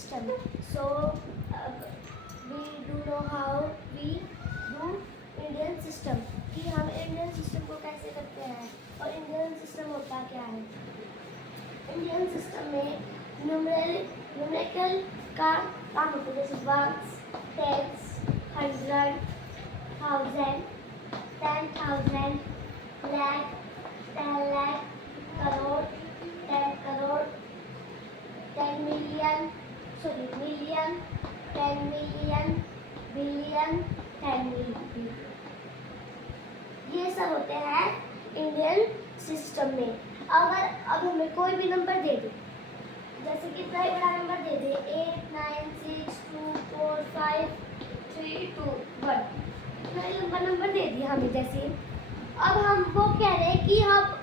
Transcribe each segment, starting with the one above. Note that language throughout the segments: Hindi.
system. So we do know how we do Indian system, कि हम इंडियन सिस्टम को कैसे करते हैं और इंडियन सिस्टम होता क्या है। इंडियन सिस्टम में न्यूमेरिकल का काम होता है, जैसे ones, tens, 100, 1000, 10,000, lakh, 10 lakh, crore, 10 crore, 10 million, million, 10 million, billion, 10 million. ये सब होते हैं इंडियन सिस्टम में। अगर अब हमें कोई भी नंबर दे दे, जैसे कि कोई बड़ा नंबर दे दे 8, 9, 6, 2, 4, 5, 3, 2, 1, कोई लंबा नंबर दे दिया हमें। जैसे अब हम वो कह रहे हैं कि आप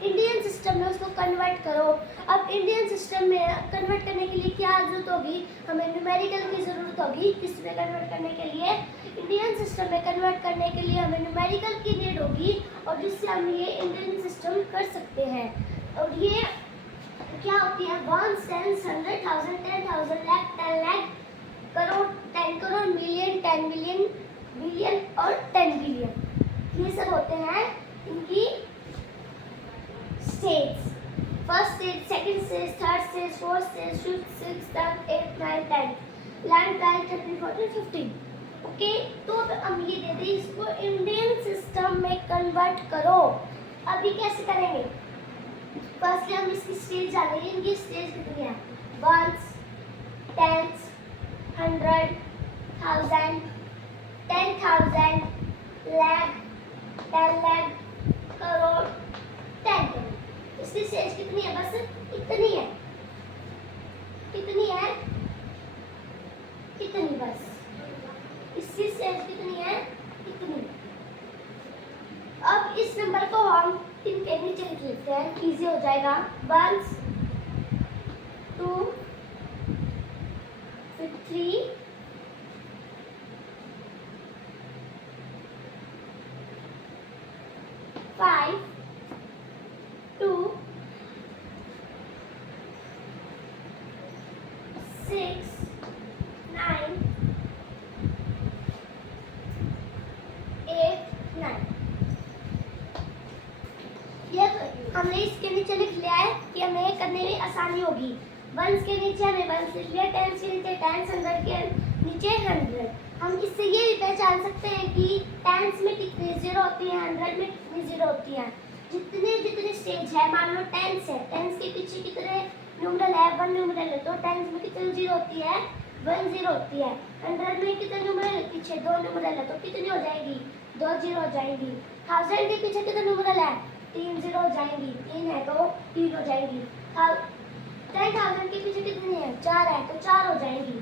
इंडियन सिस्टम में उसको कन्वर्ट करो। अब इंडियन सिस्टम में कन्वर्ट करने के लिए क्या जरूरत होगी, हमें न्यूमेरिकल की ज़रूरत होगी। किसमें कन्वर्ट करने के लिए, इंडियन सिस्टम में कन्वर्ट करने के लिए हमें न्यूमेरिकल की नीड होगी, और जिससे हम ये इंडियन सिस्टम कर सकते हैं। और ये क्या होती है, 1, 10, 100, 1000, 10,000, lakh, 10 lakh, crore, 10 crore, million, 10 million, billion और 10 बिलियन। ये सब होते हैं इनकी states. First stage, second stage, third stage, fourth stage, fifth, sixth, 8, 9, 10, 11, 12, 13, 14, 15। Okay, तो हम ये दे दें, इसको इंडियन सिस्टम में कन्वर्ट करो। अभी कैसे करेंगे, फर्स्टली हम इसकी स्टेज जानेंगे। इनकी स्टेज कितनी है, वंस, टेंस, 100, 1000, 10,000, लाख, 10 लाख, करोड़, 10 करोड़। इसकी स्टेज कितनी है, बस इतनी है, कितनी है, इतनी, बस इसकी स्टेज कितनी है, इतनी। अब इस नंबर को हम इनके नीचे लिख लेते हैं, इजी हो जाएगा। 1, 2, फिर 3, 5, 2, 6, 9, 8, 9। ये हमने इसके नीचे लिख लिया है कि हमें करने में आसानी होगी। वंस के नीचे हमें वंस लिख लिया, टेंस के नीचे टेंस, 100 के नीचे 100। हम इससे ये भी पहचान सकते हैं कि टेंस में कितनी जीरो होती है, 100 में कितनी जीरो होती है। जितने जितने स्टेज है, मान लो टेंस है, टेंस के पीछे कितने न्यूमरल है, 1 न्यूमरल है, तो टेंस में कितनी जीरो होती है, 1 जीरो होती है। 100 में कितने न्यूमरल है, पीछे 2 न्यूमरल है, तो कितनी हो जाएगी, 2 जीरो हो जाएगी। 1000 के पीछे कितने न्यूमरल है, 3 जीरो हो जाएंगी, 3 है तो 3 हो जाएगी। 10,000 के पीछे कितनी है, 4 है तो 4 हो जाएंगी।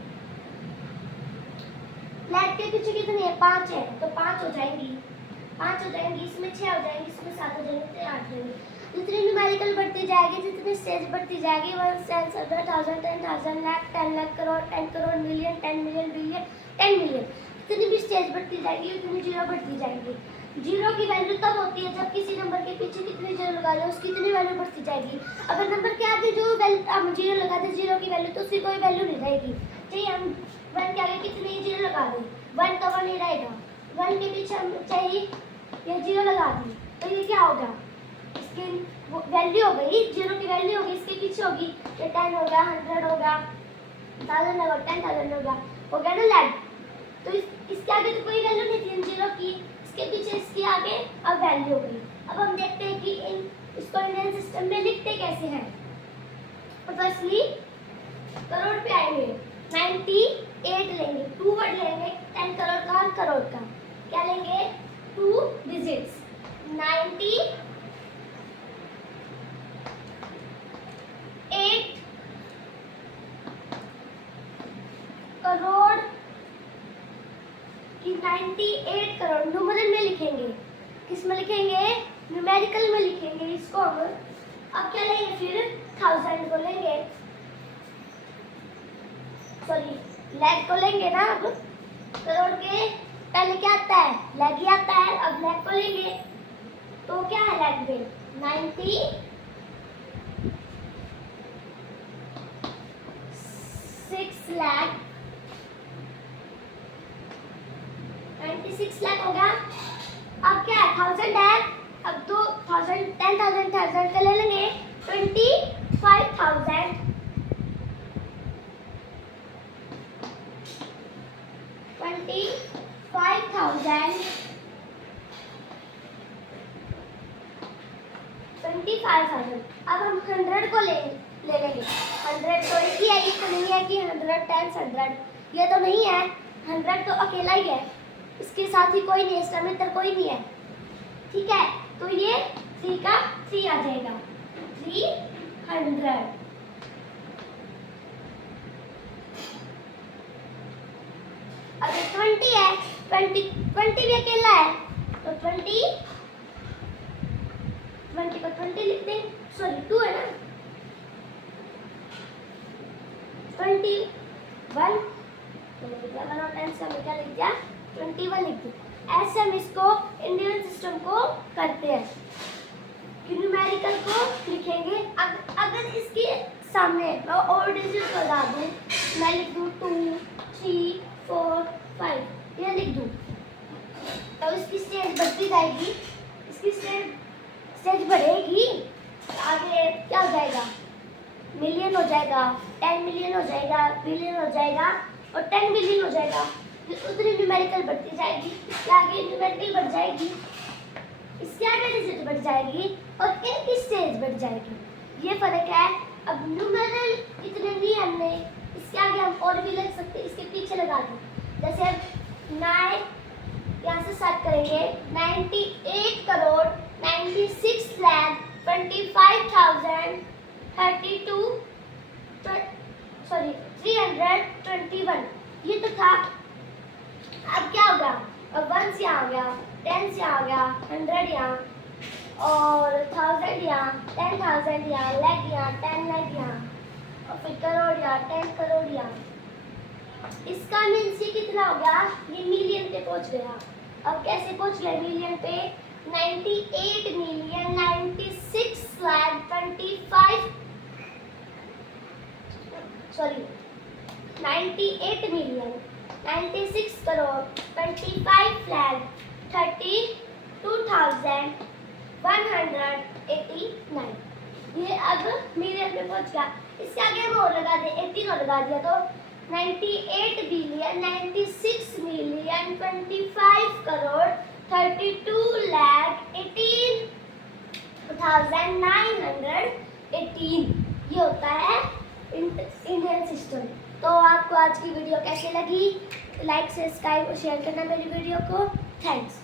लाख के पीछे कितनी है, 5 है तो 5 हो जाएंगी, 5 हो जाएंगी। इसमें 6 हो जाएंगी, इसमें 7 हो जाएंगे, 8 हो जाएंगी। जितनी न्यूमेरिकल बढ़ती जाएगी, जितनी स्टेज बढ़ती जाएगी, 1, 10, 100, 10,000, lakh, 10 lakh, crore, 10 crore, million, 10 million, billion, 10 million. जितनी भी स्टेज बढ़ती जाएगी उतनी जीरो बढ़ती जाएगी। जीरो की वैल्यू तब होती है जब किसी नंबर के पीछे कितनी जीरो लगा लो, उसकी कितनी वैल्यू बढ़ती जाएगी। अगर नंबर के आगे जो वैल्यू जीरो लगा दे, जीरो की वैल्यू, तो उसकी कोई वैल्यू नहीं रहेगी। चाहिए हम 1 के आगे कितनी जीरो लगा दें, 1 तो 1 ही रहेगा। 1 के पीछे हम चाहिए ये जीरो लगा दी, तो ये क्या होगा, इसकी वैल्यू हो गई, जीरो की वैल्यू होगी, इसके पीछे होगी, ये 10 होगा, 100 होगा, 1000 होगा, 10,000 होगा, हो गया ना लाख। तो इसके आगे तो कोई वैल्यू नहीं थी जीरो की, इसके पीछे इसके आगे अब वैल्यू हो गई। अब हम देखते हैं कि इसको इंडियन सिस्टम में लिखते कैसे हैं। तो फर्स्टली करोड़ पे आएंगे, 98 लेंगे, 2 वर्ड लेंगे, 10 करोड़ का और करोड़ का, क्या लेंगे, 2 डिजिट्स, 98 करोड़ की 98 करोड़ न्यूमेरिकल में लिखेंगे। किस में लिखेंगे, न्यूमेरिकल में लिखेंगे इसको हम। अब क्या लेंगे, फिर 1000 को लेंगे, सॉरी लाख को लेंगे ना। अब करोड़ के पहले क्या आता है, लाख ही आता है। अब लाख को लेंगे तो क्या है, लाख में 90 लाख 96 लाख हो गया। अब क्या है 1000 है, अब 2000 10,000 का ले लेंगे 25,000 25,000। अब हम 100 को ले लेंगे। 100 तो एक ही है, ये तो नहीं है कि 100 10 100, ये तो नहीं है। 100 तो अकेला ही है, इसके साथ ही कोई नहीं है, इसका मित्र कोई नहीं है। ठीक है, तो ये 3 का 3 आ जाएगा 300। अगर 20 है, 20 भी अकेला है, तो 20 को 20 लिख दें, सॉरी 2 है ना, 21 1 और 10 का क्या लिख दिया 21 लिख दिया। ऐसे हम इसको इंडियन सिस्टम को करते हैं। न्यूमेरिकल को लिखेंगे, अगर इसके सामने मैं और डिजिट बता दूं, मैं लिख दूं 2 3 4 5, ये लिख दूं, तो इसकी स्टेज बढ़ती जाएगी। इसकी स्टेज बढ़ेगी, आगे क्या हो जाएगा, मिलियन हो जाएगा, 10 मिलियन हो जाएगा, बिलियन हो जाएगा और 10 बिलियन हो जाएगा। उतनी न्यूमेरिकल बढ़ती जाएगी, इसके आगे न्यूमेरिकल बढ़ जाएगी, इसके आगे डिजिट बढ़ जाएगी और इनकी स्टेज बढ़ जाएगी। ये फर्क है। अब न्यूमेरिकल इतने नहीं हमने, इसके आगे हम और भी लग सकते, इसके पीछे लगा दें। जैसे अब 9 यहाँ से स्टार्ट करेंगे, 98 करोड़ 96 लाख 25,000 321, ये तो था। अब क्या होगा, अब 1 यहाँ आ गया, 10 यहाँ आ गया, 100 यहाँ और 1000 यहाँ, 10,000 यहाँ, लाख यहाँ, 10 लाख यहाँ और फिर करोड़ यहाँ, 10 करोड़ यहाँ। इसका मीन्स ये कितना हो गया, ये मिलियन पे पहुंच गया। अब कैसे पहुंच गया मिलियन पे, 98 million 96 lakh 25 sorry 98 million 96 crore 25 lakh 32,189। ये अब मिलियन में पहुंच गया। इसके आगे हम और लगा दे, 18 और लगा दिया तो 98 बिलियन 96 मिलियन 25 करोड़ 32 लाख 18,918। ये होता है इंडियन सिस्टम। तो आपको आज की वीडियो कैसी लगी, लाइक सब्सक्राइब और शेयर करना मेरी वीडियो को। थैंक्स।